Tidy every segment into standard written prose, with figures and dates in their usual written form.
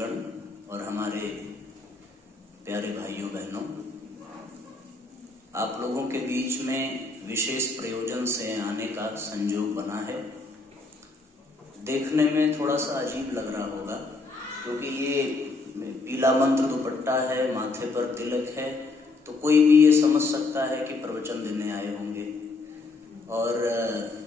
शिक्षकगण और हमारे प्यारे भाइयों बहनों, आप लोगों के बीच में विशेष प्रयोजन से आने का संयोग बना है। देखने में थोड़ा सा अजीब लग रहा होगा क्योंकि ये पीला मंत्र दुपट्टा है, माथे पर तिलक है, तो कोई भी ये समझ सकता है कि प्रवचन देने आए होंगे। और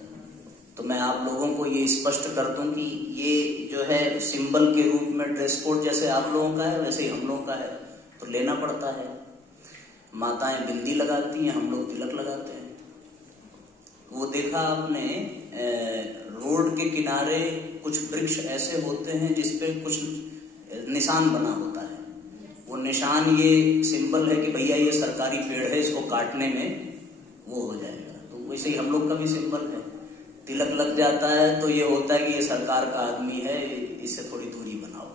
तो मैं आप लोगों को ये स्पष्ट कर दूं कि ये जो है सिंबल के रूप में ड्रेस कोड जैसे आप लोगों का है वैसे ही हम लोगों का है, तो लेना पड़ता है। माताएं बिंदी लगाती हैं, हम लोग तिलक लगाते हैं। वो देखा आपने रोड के किनारे कुछ वृक्ष ऐसे होते हैं जिसपे कुछ निशान बना होता है। वो निशान ये सिंबल है कि भैया ये सरकारी पेड़ है, इसको काटने में वो हो जाएगा। तो वैसे ही हम लोग का भी सिंबल है। तिलक लग जाता है तो ये होता है कि ये सरकार का आदमी है, इससे थोड़ी दूरी बनाओ।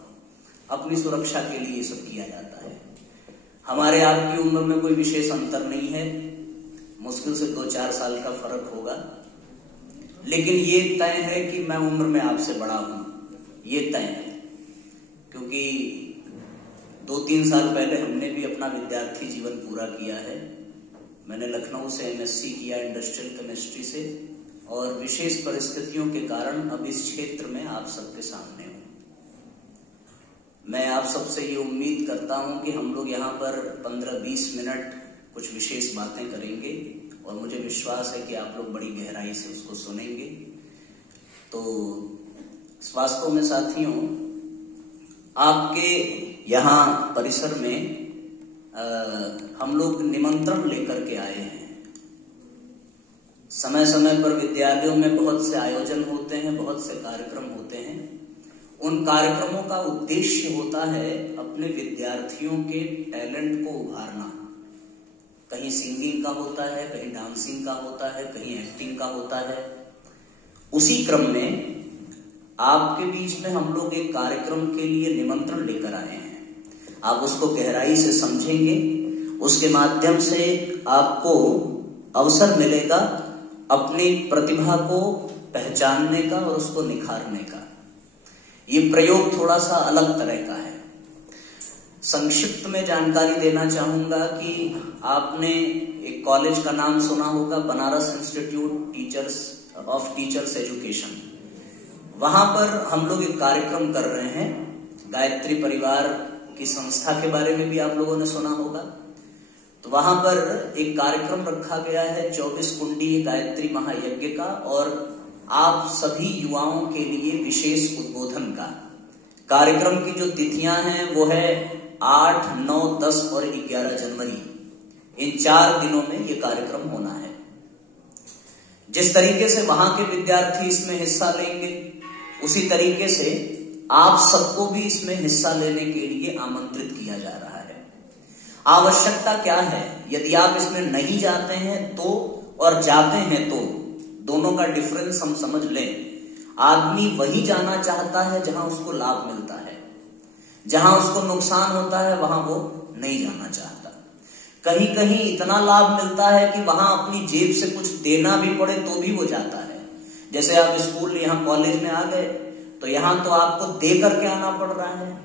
अपनी सुरक्षा के लिए ये सब किया जाता है। हमारे आपकी उम्र में कोई विशेष अंतर नहीं है, मुश्किल से 2-4 साल का फर्क होगा, लेकिन ये तय है कि मैं उम्र में आपसे बड़ा हूं, ये तय है। क्योंकि 2-3 साल पहले हमने भी अपना विद्यार्थी जीवन पूरा किया है। मैंने लखनऊ से MSc किया इंडस्ट्रियल केमिस्ट्री से, और विशेष परिस्थितियों के कारण अब इस क्षेत्र में आप सबके सामने हूं। मैं आप सबसे ये उम्मीद करता हूं कि हम लोग यहाँ पर 15-20 मिनट कुछ विशेष बातें करेंगे, और मुझे विश्वास है कि आप लोग बड़ी गहराई से उसको सुनेंगे। तो वास्तव में साथियों, आपके यहाँ परिसर में हम लोग निमंत्रण लेकर के आए हैं। समय समय पर विद्यालयों में बहुत से आयोजन होते हैं, बहुत से कार्यक्रम होते हैं। उन कार्यक्रमों का उद्देश्य होता है अपने विद्यार्थियों के टैलेंट को उभारना। कहीं सिंगिंग का होता है, कहीं डांसिंग का होता है, कहीं एक्टिंग का होता है। उसी क्रम में आपके बीच में हम लोग एक कार्यक्रम के लिए निमंत्रण लेकर आए हैं। आप उसको गहराई से समझेंगे, उसके माध्यम से आपको अवसर मिलेगा अपनी प्रतिभा को पहचानने का और उसको निखारने का। ये प्रयोग थोड़ा सा अलग तरह का है। संक्षिप्त में जानकारी देना चाहूंगा कि आपने एक कॉलेज का नाम सुना होगा, Banaras institute of teachers education. वहां पर हम लोग एक कार्यक्रम कर रहे हैं। गायत्री परिवार की संस्था के बारे में भी आप लोगों ने सुना होगा। तो वहां पर एक कार्यक्रम रखा गया है 24 कुंडीय गायत्री महायज्ञ का, और आप सभी युवाओं के लिए विशेष उद्बोधन का। कार्यक्रम की जो तिथियां हैं वो है 8, 9, 10 और 11 जनवरी। इन 4 दिनों में ये कार्यक्रम होना है। जिस तरीके से वहां के विद्यार्थी इसमें हिस्सा लेंगे, उसी तरीके से आप सबको भी इसमें हिस्सा लेने के लिए आमंत्रित किया जा रहा है। आवश्यकता क्या है? यदि आप इसमें नहीं जाते हैं तो और जाते हैं तो दोनों का डिफरेंस हम समझ लें। आदमी वही जाना चाहता है जहां उसको लाभ मिलता है, जहां उसको नुकसान होता है वहां वो नहीं जाना चाहता। कहीं कहीं इतना लाभ मिलता है कि वहां अपनी जेब से कुछ देना भी पड़े तो भी वो जाता है। जैसे आप स्कूल यहाँ कॉलेज में आ गए तो यहाँ तो आपको दे करके आना पड़ रहा है,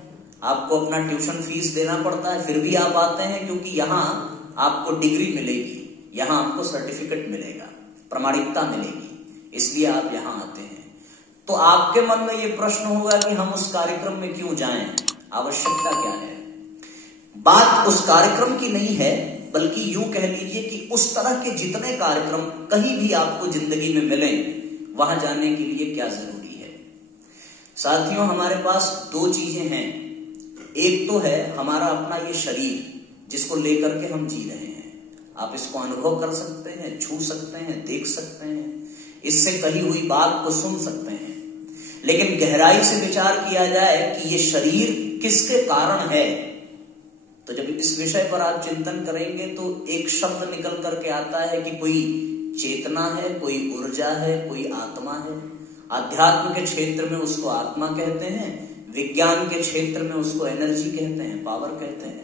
आपको अपना ट्यूशन फीस देना पड़ता है, फिर भी आप आते हैं क्योंकि यहाँ आपको डिग्री मिलेगी, यहाँ आपको सर्टिफिकेट मिलेगा, प्रमाणिकता मिलेगी, इसलिए आप यहाँ आते हैं। तो आपके मन में ये प्रश्न होगा कि हम उस कार्यक्रम में क्यों जाएं, आवश्यकता क्या है? बात उस कार्यक्रम की नहीं है, बल्कि यूं कह लीजिए कि उस तरह के जितने कार्यक्रम कहीं भी आपको जिंदगी में मिले, वहां जाने के लिए क्या जरूरी है। साथियों, हमारे पास 2 चीजें हैं। एक तो है हमारा अपना ये शरीर जिसको लेकर के हम जी रहे हैं। आप इसको अनुभव कर सकते हैं, छू सकते हैं, देख सकते हैं, इससे कही हुई बात को सुन सकते हैं। लेकिन गहराई से विचार किया जाए कि ये शरीर किसके कारण है, तो जब इस विषय पर आप चिंतन करेंगे तो एक शब्द निकल करके आता है कि कोई चेतना है, कोई ऊर्जा है, कोई आत्मा है। आध्यात्म के क्षेत्र में उसको आत्मा कहते हैं, विज्ञान के क्षेत्र में उसको एनर्जी कहते हैं, पावर कहते हैं।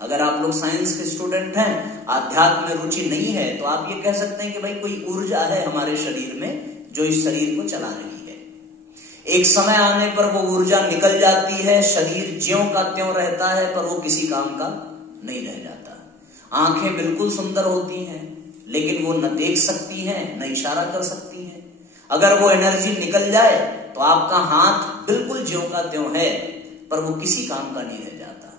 अगर आप लोग साइंस के स्टूडेंट हैं, आध्यात्म में रुचि नहीं है, तो आप ये कह सकते हैं कि भाई कोई ऊर्जा है हमारे शरीर में जो इस शरीर को चला रही है। एक समय आने पर वो ऊर्जा निकल जाती है, शरीर ज्यों का त्यों रहता है, पर वो किसी काम का नहीं रह जाता। आंखें बिल्कुल सुंदर होती हैं, लेकिन वो न देख सकती हैं, न इशारा कर सकती हैं। अगर वो एनर्जी निकल जाए तो आपका हाथ बिल्कुल ज्यों का त्यों है, पर वो किसी काम का नहीं रह जाता।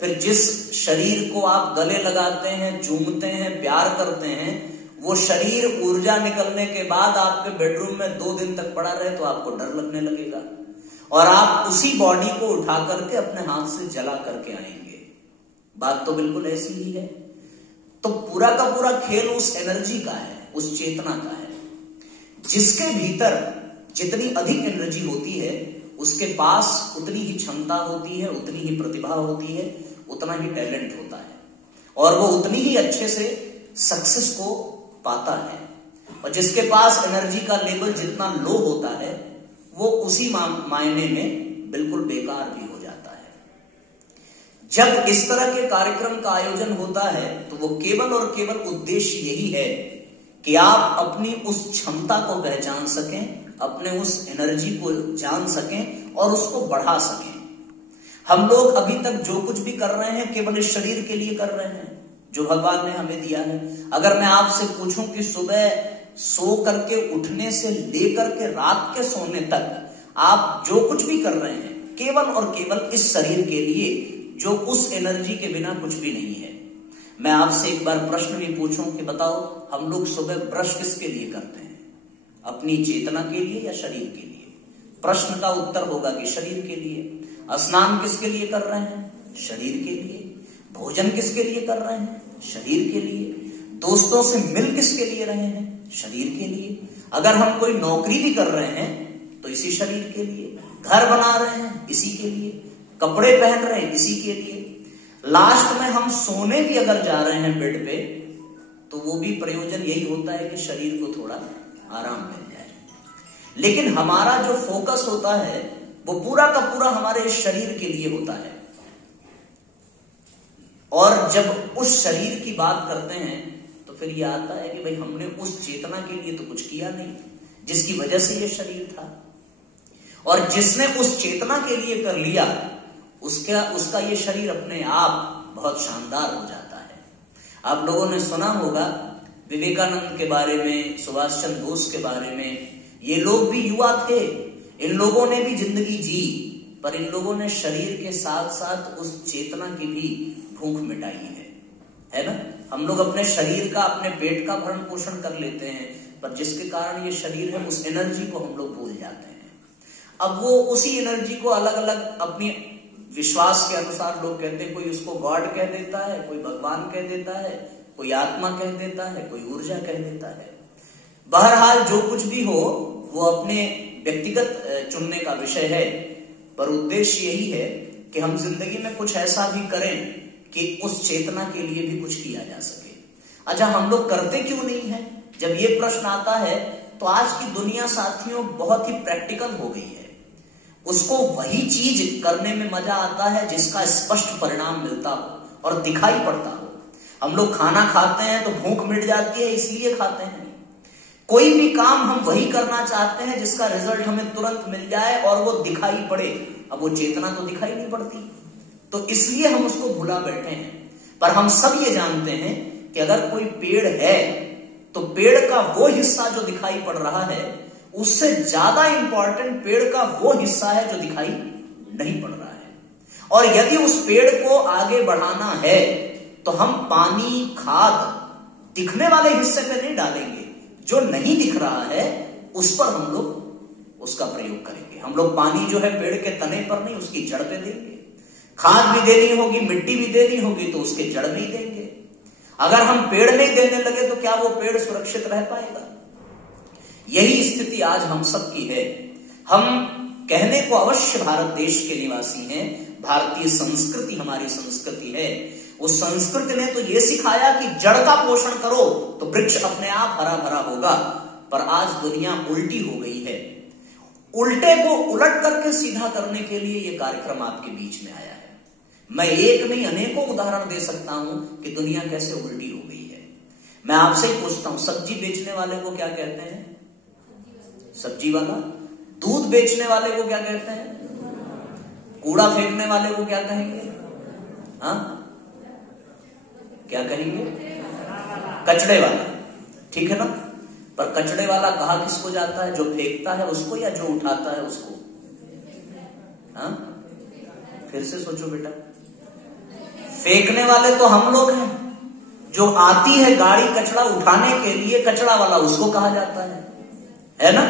फिर जिस शरीर को आप गले लगाते हैं, चूमते हैं, प्यार करते हैं, वो शरीर ऊर्जा निकलने के बाद आपके बेडरूम में 2 दिन तक पड़ा रहे तो आपको डर लगने लगेगा, और आप उसी बॉडी को उठा करके अपने हाथ से जला करके आएंगे। बात तो बिल्कुल ऐसी ही है। तो पूरा का पूरा खेल उस एनर्जी का है, उस चेतना का है। जिसके भीतर जितनी अधिक एनर्जी होती है, उसके पास उतनी ही क्षमता होती है, उतनी ही प्रतिभा होती है, उतना ही टैलेंट होता है, और वो उतनी ही अच्छे से सक्सेस को पाता है। और जिसके पास एनर्जी का लेवल जितना लो होता है, वो उसी मायने में बिल्कुल बेकार भी हो जाता है। जब इस तरह के कार्यक्रम का आयोजन होता है तो वो केवल और केवल उद्देश्य यही है कि आप अपनी उस क्षमता को पहचान सकें, अपने उस एनर्जी को जान सकें और उसको बढ़ा सकें। हम लोग अभी तक जो कुछ भी कर रहे हैं केवल इस शरीर के लिए कर रहे हैं जो भगवान ने हमें दिया है। अगर मैं आपसे पूछूं कि सुबह सो करके उठने से लेकर के रात के सोने तक आप जो कुछ भी कर रहे हैं केवल और केवल इस शरीर के लिए, जो उस एनर्जी के बिना कुछ भी नहीं है। मैं आपसे एक बार प्रश्न भी पूछूं कि बताओ, हम लोग सुबह ब्रश किसके लिए करते हैं? अपनी चेतना के लिए या शरीर के लिए? प्रश्न का उत्तर होगा कि शरीर के लिए। स्नान किसके लिए कर रहे हैं? शरीर के लिए। भोजन किसके लिए कर रहे हैं? शरीर के लिए। दोस्तों से मिल किसके लिए रहे हैं? शरीर के लिए। अगर हम कोई नौकरी भी कर रहे हैं तो इसी शरीर के लिए। घर बना रहे हैं इसी के लिए। कपड़े पहन रहे हैं इसी के लिए। लास्ट में हम सोने भी अगर जा रहे हैं बेड पे, तो वो भी प्रयोजन यही होता है कि शरीर को थोड़ा आराम मिल जाए। लेकिन हमारा जो फोकस होता है वो पूरा का पूरा हमारे इस शरीर के लिए होता है। और जब उस शरीर की बात करते हैं तो फिर ये आता है कि भाई हमने उस चेतना के लिए तो कुछ किया नहीं जिसकी वजह से ये शरीर था। और जिसने उस चेतना के लिए कर लिया उसका ये शरीर अपने आप बहुत शानदार हो जाता है। आप लोगों ने सुना होगा विवेकानंद के बारे में, सुभाष चंद्र बोस के बारे में। ये लोग भी युवा थे, इन लोगों ने भी जिंदगी जी, पर इन लोगों ने शरीर के साथ साथ उस चेतना की भी भूख मिटाई है ना। हम लोग अपने शरीर का, अपने पेट का भरण पोषण कर लेते हैं, पर जिसके कारण ये शरीर है उस एनर्जी को हम लोग भूल जाते हैं। अब वो उसी एनर्जी को अलग अलग अपनी विश्वास के अनुसार लोग कहते हैं। कोई उसको गॉड कह देता है, कोई भगवान कह देता है, कोई आत्मा कह देता है, कोई ऊर्जा कह देता है। बहरहाल जो कुछ भी हो वो अपने व्यक्तिगत चुनने का विषय है, पर उद्देश्य यही है कि हम जिंदगी में कुछ ऐसा भी करें कि उस चेतना के लिए भी कुछ किया जा सके। अच्छा, हम लोग करते क्यों नहीं है? जब ये प्रश्न आता है तो आज की दुनिया साथियों बहुत ही प्रैक्टिकल हो गई है। उसको वही चीज करने में मजा आता है जिसका स्पष्ट परिणाम मिलता हो और दिखाई पड़ता हो। हम लोग खाना खाते हैं तो भूख मिट जाती है, इसलिए खाते हैं। कोई भी काम हम वही करना चाहते हैं जिसका रिजल्ट हमें तुरंत मिल जाए और वो दिखाई पड़े। अब वो चेतना तो दिखाई नहीं पड़ती, तो इसलिए हम उसको भुला बैठे हैं। पर हम सब ये जानते हैं कि अगर कोई पेड़ है तो पेड़ का वो हिस्सा जो दिखाई पड़ रहा है उससे ज्यादा इंपॉर्टेंट पेड़ का वो हिस्सा है जो दिखाई नहीं पड़ रहा है। और यदि उस पेड़ को आगे बढ़ाना है तो हम पानी, खाद दिखने वाले हिस्से पे नहीं डालेंगे, जो नहीं दिख रहा है उस पर हम लोग उसका प्रयोग करेंगे। हम लोग पानी जो है पेड़ के तने पर नहीं, उसकी जड़ पे देंगे। खाद भी देनी होगी, मिट्टी भी देनी होगी तो उसके जड़ भी देंगे। अगर हम पेड़ नहीं देने लगे तो क्या वो पेड़ सुरक्षित रह पाएगा? यही स्थिति आज हम सब की है। हम कहने को अवश्य भारत देश के निवासी हैं, भारतीय संस्कृति हमारी संस्कृति है। उस संस्कृति ने तो ये सिखाया कि जड़ का पोषण करो तो वृक्ष अपने आप हरा भरा होगा, पर आज दुनिया उल्टी हो गई है। उल्टे को उलट करके सीधा करने के लिए ये कार्यक्रम आपके बीच में आया है। मैं एक नहीं अनेकों उदाहरण दे सकता हूं कि दुनिया कैसे उल्टी हो गई है। मैं आपसे ही पूछता हूं, सब्जी बेचने वाले को क्या कहते हैं? सब्जी वाला। दूध बेचने वाले को क्या कहते हैं? कूड़ा फेंकने वाले को क्या कहेंगे? हाँ, क्या कहेंगे? कचड़े वाला, ठीक है ना। पर कचड़े वाला कहा किसको जाता है? जो फेंकता है उसको या जो उठाता है उसको? हाँ, फिर से सोचो बेटा। फेंकने वाले तो हम लोग हैं, जो आती है गाड़ी कचड़ा उठाने के लिए, कचड़ा वाला उसको कहा जाता है ना।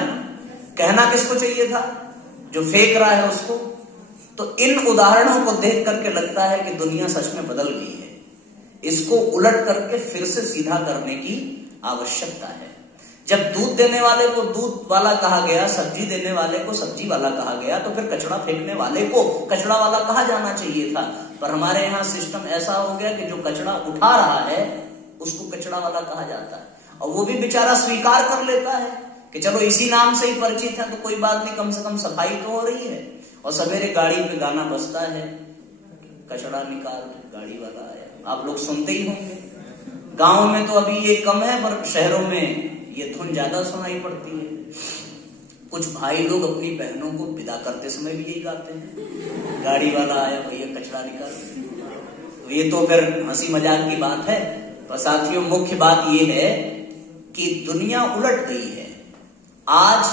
कहना किसको चाहिए था? जो फेंक रहा है उसको। तो इन उदाहरणों को देख करके लगता है कि दुनिया सच में बदल गई है। इसको उलट करके फिर से सीधा करने की आवश्यकता है। जब दूध देने वाले को दूध वाला कहा गया, सब्जी देने वाले को सब्जी वाला कहा गया, तो फिर कचड़ा फेंकने वाले को कचड़ा वाला कहा जाना चाहिए था। पर हमारे यहाँ सिस्टम ऐसा हो गया कि जो कचड़ा उठा रहा है उसको कचड़ा वाला कहा जाता है, और वो भी बेचारा स्वीकार कर लेता है कि चलो इसी नाम से ही परिचित है तो कोई बात नहीं, कम से कम सफाई तो हो रही है। और सवेरे गाड़ी पे गाना बजता है, कचड़ा निकाल गाड़ी वाला आया। आप लोग सुनते ही होंगे। गांव में तो अभी ये कम है, पर शहरों में ये धुन ज्यादा सुनाई पड़ती है। कुछ भाई लोग अपनी बहनों को विदा करते समय भी यही गाते हैं, गाड़ी वाला आया भैया कचड़ा निकाल। तो ये तो फिर हंसी मजाक की बात है। पर साथियों, मुख्य बात ये है कि दुनिया उलट गई है। आज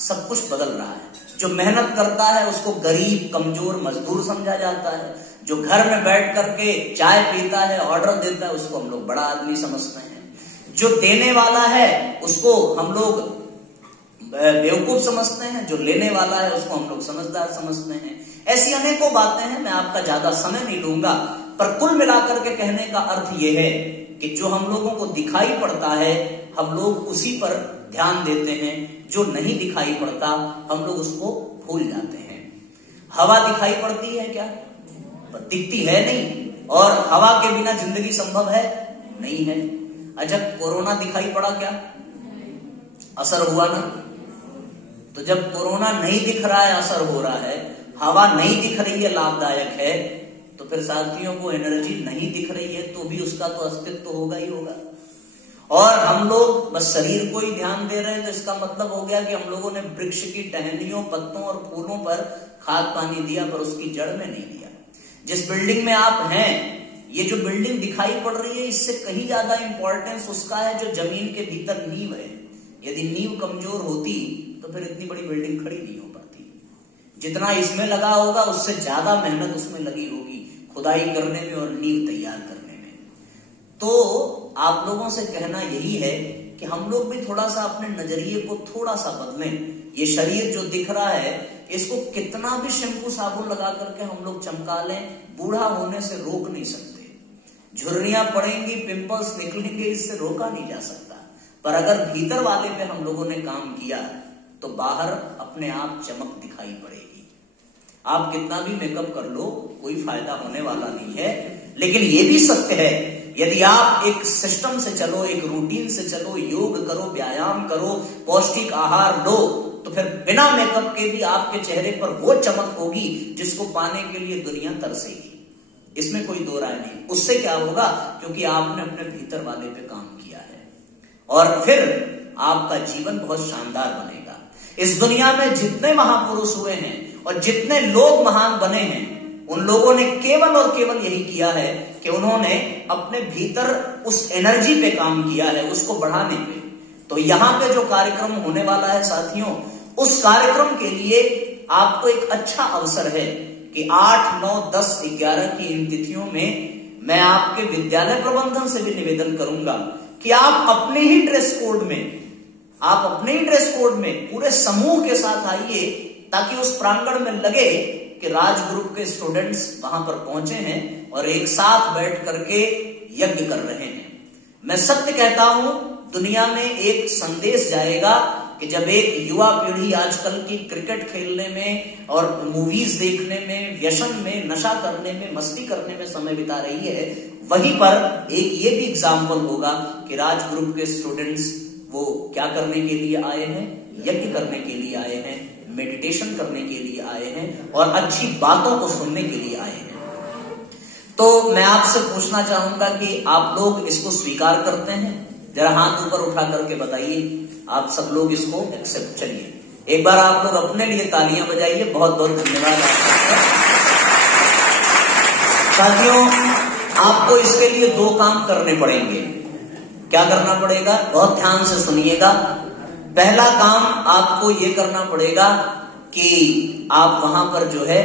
सब कुछ बदल रहा है। जो मेहनत करता है उसको गरीब, कमजोर, मजदूर समझा जाता है। जो घर में बैठ करके चाय पीता है, ऑर्डर देता है, उसको हम लोग बड़ा आदमी समझते हैं। जो देने वाला है उसको हम लोग बेवकूफ समझते हैं, जो लेने वाला है उसको हम लोग समझदार समझते हैं। ऐसी अनेकों बातें हैं, मैं आपका ज्यादा समय नहीं लूंगा। पर कुल मिलाकर के कहने का अर्थ यह है कि जो हम लोगों को दिखाई पड़ता है हम लोग उसी पर ध्यान देते हैं, जो नहीं दिखाई पड़ता हम लोग उसको भूल जाते हैं। हवा दिखाई पड़ती है क्या? पर दिखती है नहीं, और हवा के बिना जिंदगी संभव है नहीं है। अच्छा, कोरोना दिखाई पड़ा क्या? असर हुआ ना। तो जब कोरोना नहीं दिख रहा है, असर हो रहा है, हवा नहीं दिख रही है, लाभदायक है, तो फिर साथियों को एनर्जी नहीं दिख रही है तो भी उसका तो अस्तित्व होगा ही होगा। और हम लोग बस शरीर को ही ध्यान दे रहे हैं, तो इसका मतलब हो गया कि हम लोगों ने वृक्ष की टहनियों, पत्तों और फूलों पर खाद पानी दिया, पर उसकी जड़ में नहीं दिया। जिस बिल्डिंग में आप हैं, ये जो बिल्डिंग दिखाई पड़ रही है, इससे कहीं ज्यादा इंपॉर्टेंस उसका है जो जमीन के भीतर नींव है। यदि नींव कमजोर होती तो फिर इतनी बड़ी बिल्डिंग खड़ी नहीं हो पाती। जितना इसमें लगा होगा उससे ज्यादा मेहनत उसमें लगी होगी, खुदाई करने में और नींव तैयार करने में। तो आप लोगों से कहना यही है कि हम लोग भी थोड़ा सा अपने नजरिए को थोड़ा सा बदलें। ये शरीर जो दिख रहा है, इसको कितना भी शैम्पू साबुन लगा करके हम लोग चमका लें, बूढ़ा होने से रोक नहीं सकते। झुर्रियां पड़ेंगी, पिंपल्स निकलेंगे, इससे रोका नहीं जा सकता। पर अगर भीतर वाले पे हम लोगों ने काम किया तो बाहर अपने आप चमक दिखाई पड़ेगी। आप कितना भी मेकअप कर लो, कोई फायदा होने वाला नहीं है। लेकिन ये भी सत्य है, यदि आप एक सिस्टम से चलो, एक रूटीन से चलो, योग करो, व्यायाम करो, पौष्टिक आहार लो, तो फिर बिना मेकअप के भी आपके चेहरे पर वो चमक होगी जिसको पाने के लिए दुनिया तरसेगी। इसमें कोई दो राय नहीं। उससे क्या होगा? क्योंकि आपने अपने भीतर वाले पे काम किया है, और फिर आपका जीवन बहुत शानदार बनेगा। इस दुनिया में जितने महापुरुष हुए हैं और जितने लोग महान बने हैं, उन लोगों ने केवल और केवल यही किया है कि उन्होंने अपने भीतर उस एनर्जी पे काम किया है, उसको बढ़ाने पे। तो यहाँ पे जो कार्यक्रम होने वाला है साथियों, उस कार्यक्रम के लिए आपको एक अच्छा अवसर है कि 8, 9, 10, 11 की इन तिथियों में मैं आपके विद्यालय प्रबंधन से भी निवेदन करूंगा कि आप अपने ही ड्रेस कोड में पूरे समूह के साथ आइए, ताकि उस प्रांगण में लगे कि राज ग्रुप के स्टूडेंट्स वहां पर पहुंचे हैं और एक साथ बैठ करके यज्ञ कर रहे हैं। मैं सत्य कहता हूं, दुनिया में एक संदेश जाएगा कि जब एक युवा पीढ़ी आजकल की क्रिकेट खेलने में और मूवीज देखने में, व्यसन में, नशा करने में, मस्ती करने में समय बिता रही है, वहीं पर एक ये भी एग्जाम्पल होगा कि राज ग्रुप के स्टूडेंट्स वो क्या करने के लिए आए हैं? यज्ञ करने के लिए आए हैं, मेडिटेशन करने के लिए आए हैं और अच्छी बातों को सुनने के लिए आए हैं। तो मैं आपसे पूछना चाहूंगा कि आप लोग इसको स्वीकार करते हैं? जरा हाथ ऊपर उठा करके बताइए, आप सब लोग इसको एक्सेप्ट, चलिए एक बार आप लोग अपने लिए तालियां बजाइए। बहुत बहुत धन्यवाद आपका। साथियों, आपको इसके लिए 2 काम करने पड़ेंगे। क्या करना पड़ेगा? बहुत ध्यान से सुनिएगा। पहला काम आपको ये करना पड़ेगा कि आप वहां पर जो है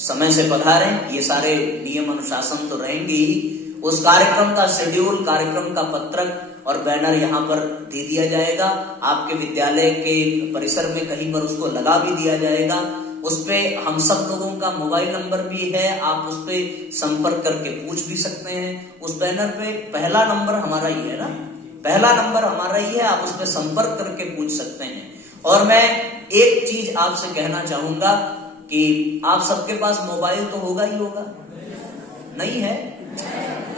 समय से पधारें। ये सारे नियम अनुशासन तो रहेंगे ही। उस कार्यक्रम का शेड्यूल, कार्यक्रम का पत्रक और बैनर यहाँ पर दे दिया जाएगा। आपके विद्यालय के परिसर में कहीं पर उसको लगा भी दिया जाएगा। उसपे हम सब लोगों का मोबाइल नंबर भी है, आप उस पे संपर्क करके पूछ भी सकते हैं। उस बैनर पे पहला नंबर हमारा ही है ना, पहला नंबर हमारा ही है, आप उस पे संपर्क करके पूछ सकते हैं। और मैं एक चीज आपसे कहना चाहूंगा कि आप सबके पास मोबाइल तो होगा ही होगा, नहीं है?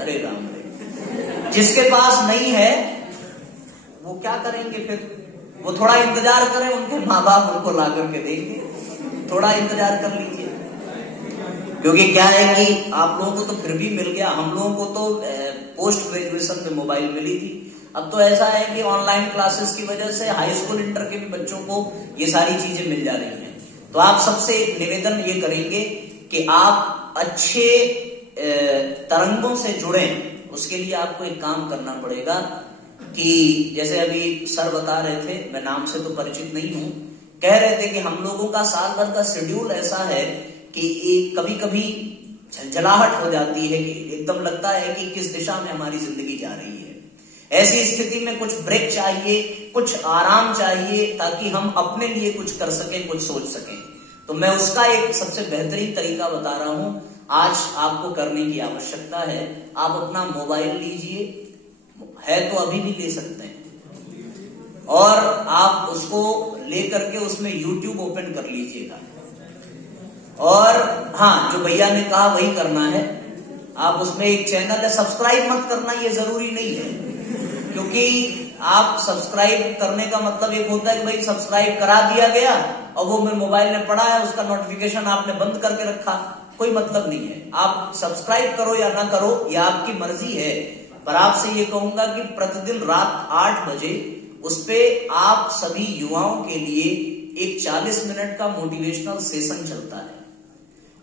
अरे राम रे, जिसके पास नहीं है वो क्या करेंगे फिर? वो थोड़ा इंतजार करें, उनके माँ बाप उनको ला करके देंगे। थोड़ा इंतजार कर लीजिए, क्योंकि क्या है कि आप लोगों को तो फिर भी मिल गया। हम लोगों को तो पोस्ट ग्रेजुएशन में मोबाइल मिली थी। अब तो ऐसा है कि ऑनलाइन क्लासेस की वजह से हाई स्कूल इंटर के भी बच्चों को ये सारी चीजें मिल जा रही हैं। तो आप सबसे एक निवेदन ये करेंगे कि आप अच्छे तरंगों से जुड़ें। उसके लिए आपको एक काम करना पड़ेगा कि जैसे अभी सर बता रहे थे, मैं नाम से तो परिचित नहीं हूं, कह रहे थे कि हम लोगों का साल भर का शेड्यूल ऐसा है कि कभी कभी झंझलाहट हो जाती है, कि एकदम लगता है कि किस दिशा में हमारी जिंदगी जा रही है। ऐसी स्थिति में कुछ ब्रेक चाहिए, कुछ आराम चाहिए, ताकि हम अपने लिए कुछ कर सकें, कुछ सोच सकें। तो मैं उसका एक सबसे बेहतरीन तरीका बता रहा हूं, आज आपको करने की आवश्यकता है। आप अपना मोबाइल लीजिए, है तो अभी भी ले सकते हैं, और आप उसको लेकर के उसमें YouTube ओपन कर लीजिएगा। और हाँ, जो भैया ने कहा वही करना है। आप उसमें एक चैनल है, सब्सक्राइब मत करना, ये जरूरी नहीं है, क्योंकि आप सब्सक्राइब करने का मतलब एक होता है कि भाई सब्सक्राइब करा दिया गया और वो मेरे मोबाइल में पड़ा है, उसका नोटिफिकेशन आपने बंद करके रखा, कोई मतलब नहीं है। आप सब्सक्राइब करो या ना करो, ये आपकी मर्जी है। पर आपसे ये कहूंगा कि प्रतिदिन रात 8 बजे उस पे आप सभी युवाओं के लिए एक 40 मिनट का मोटिवेशनल सेशन चलता है।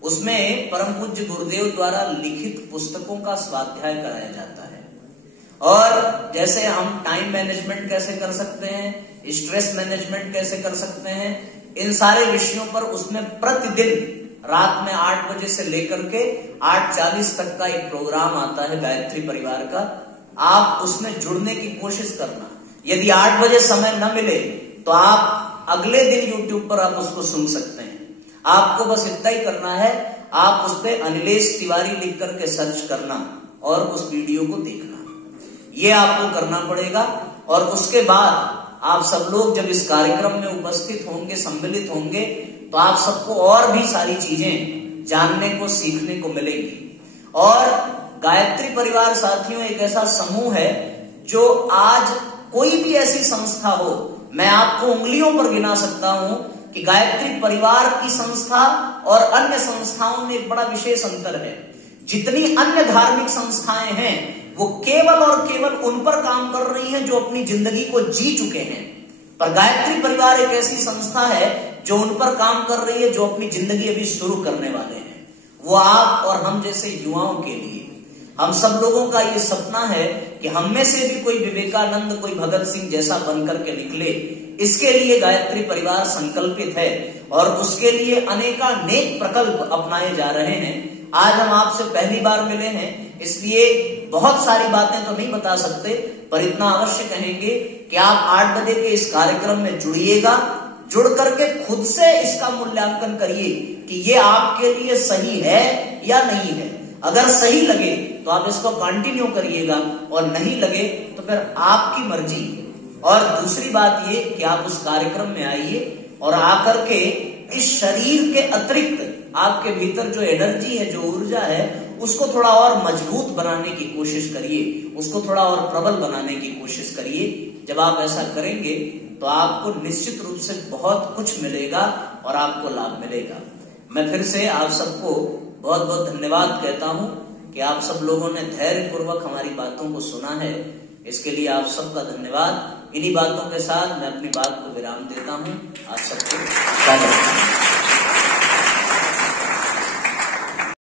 उसमें परम पूज्य गुरुदेव द्वारा लिखित पुस्तकों का स्वाध्याय कराया जाता है। और जैसे हम टाइम मैनेजमेंट कैसे कर सकते हैं, स्ट्रेस मैनेजमेंट कैसे कर सकते हैं, इन सारे विषयों पर उसमें प्रतिदिन रात में 8 बजे से लेकर के 8:40 तक का एक प्रोग्राम आता है गायत्री परिवार का। आप उसमें जुड़ने की कोशिश करना। यदि 8 बजे समय न मिले तो आप अगले दिन YouTube पर आप उसको सुन सकते हैं। आपको बस इतना ही करना है, आप उस पे अनिलेश तिवारी लिख करके सर्च करना और उस वीडियो को देखना, ये आपको करना पड़ेगा। और उसके बाद आप सब लोग जब इस कार्यक्रम में उपस्थित होंगे, सम्मिलित होंगे, तो आप सबको और भी सारी चीजें जानने को, सीखने को मिलेंगी। और गायत्री परिवार साथियों एक ऐसा समूह है जो आज कोई भी ऐसी संस्था हो, मैं आपको उंगलियों पर गिना सकता हूं कि गायत्री परिवार की संस्था और अन्य संस्थाओं में एक बड़ा विशेष अंतर है। जितनी अन्य धार्मिक संस्थाएं हैं वो केवल और केवल उन पर काम कर रही हैं जो अपनी जिंदगी को जी चुके हैं, पर गायत्री परिवार एक ऐसी संस्था है जो उन पर काम कर रही है जो अपनी जिंदगी अभी शुरू करने वाले हैं। वो आप और हम जैसे युवाओं के लिए, हम सब लोगों का ये सपना है कि हम में से भी कोई विवेकानंद, कोई भगत सिंह जैसा बनकर के निकले। इसके लिए गायत्री परिवार संकल्पित है और उसके लिए अनेकानेक प्रकल्प अपनाए जा रहे हैं। आज हम आपसे पहली बार मिले हैं, इसलिए बहुत सारी बातें तो नहीं बता सकते, पर इतना अवश्य कहेंगे कि आप 8 बजे के इस कार्यक्रम में जुड़िएगा। जुड़ करके खुद से इसका मूल्यांकन करिए कि ये आपके लिए सही है या नहीं है। अगर सही लगे तो आप इसको कंटिन्यू करिएगा, और नहीं लगे तो फिर आपकी मर्जी। और दूसरी बात ये कि आप उस कार्यक्रम में आइए और आकर के इस शरीर के अतिरिक्त आपके भीतर जो एनर्जी है, जो ऊर्जा है, उसको थोड़ा और मजबूत बनाने की कोशिश करिए, उसको थोड़ा और प्रबल बनाने की कोशिश करिए। जब आप ऐसा करेंगे तो आपको निश्चित रूप से बहुत कुछ मिलेगा और आपको लाभ मिलेगा। मैं फिर से आप सबको बहुत बहुत धन्यवाद कहता हूं कि आप सब लोगों ने धैर्य पूर्वक हमारी बातों को सुना है। इसके लिए आप सबका धन्यवाद। इन्हीं बातों के साथ मैं अपनी बात को विराम देता हूं। आप सबको स्वागत।